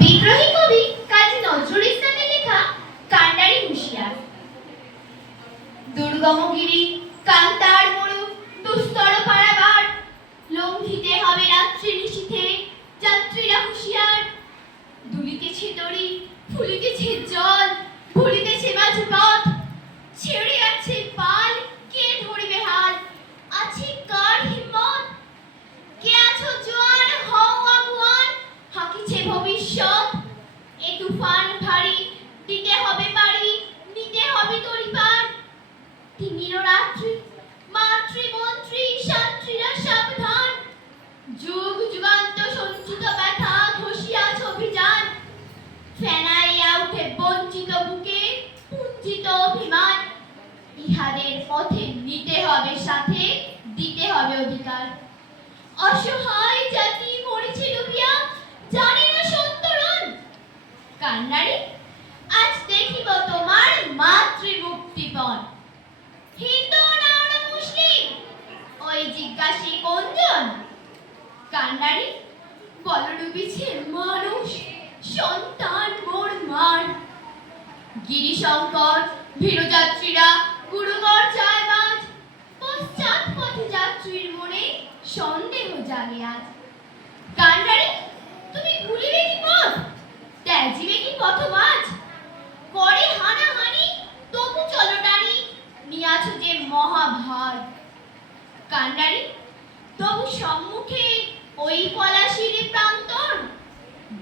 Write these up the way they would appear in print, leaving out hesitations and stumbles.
বিদ্রোহী কবি কাজী নজরুল ইসলামের লেখা কান্ডারি হুঁশিয়ার। দুর্গমগিরি কান্তার মরু দুস্তর পারাবার, লঙ্ঘিতে হবে রাত্রি নিশীথে যাত্রীরা হুঁশিয়ার। দুলিতেছে তরি ফুলিতেছে জল, ভুলিতেছে মাঝে পথ, ছেড়ে আছে পাল, কে ধরিবে হাল, আছে কার হিম্মত? কে আছো জোয়ান হও আগুয়ান, হাকিছে ভবিষ্যৎ। এ তুফান ভারী, দিতে হবে পারি, নিতে হবে তরিপার। তিমির রাত্রি মাতৃমন্ত্রী শান্ত্রীরা সাবধান, যুগ যুগান্ত সঞ্চিত ব্যথা ঘষিয়াছ অভিযান। ফেনাইয়া উঠে বঞ্চিত বুকে পুঞ্জিত অভিমান, ইহাদের পথে নিতে হবে সাথে, দিতে হবে অধিকার। অসহায় জাতি মরেছে ডুবিয়া, জানে না সন্তরণ। কান্নারি আজ দেখিব তোমার মাতৃমুক্তিপণ। হিন্দু না মুসলিম, ওই জিজ্ঞাসে কোনজন? কান্নারি বল ডুবিছে মানুষ, সন্তান মোর মার। গিরিশঙ্কর ভীরযাত্রীরা গুরুগর যায় বাজ, পশ্চাৎ পথে যাত্রীর মনে সন্দেহ জাগে আজ। কান্ডারি তুমি ভুলিবে কি পথ, ত্যাজিবে কি পথবাজ? করে হানাহানি তবু চলো টানি, নিয়াছ যে মহাভার। কান্ডারি তবু সম্মুখে ওই পলাশির প্রান্তর,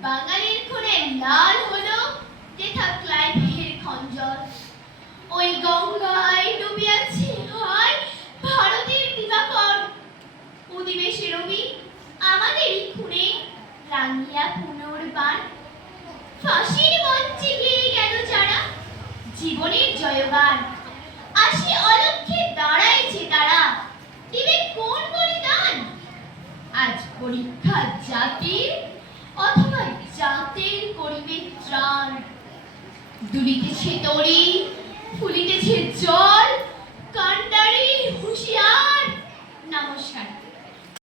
বাঙালির খুনে লাল হলো যেথা ক্লাইভের খঞ্জর। ওই গঙ্গায় ডুবিয়াছে হায় ভারতের দিবাকর, উদিবেশে রবি আমাদেরই খুনে রাঙিয়া পুনর্বাণ। ফাঁসির মঞ্চে গেয়ে গেল যারা জীবনের জয়গান, আসি অলক্ষ্যে দাঁড়াইছে তারা, দিবে কোন বলিদান? আজ পরীক্ষা জাতির অথবা জাতের করিবে ত্রাণ। দুলিতেছে তরি ফুলিতেছে জল,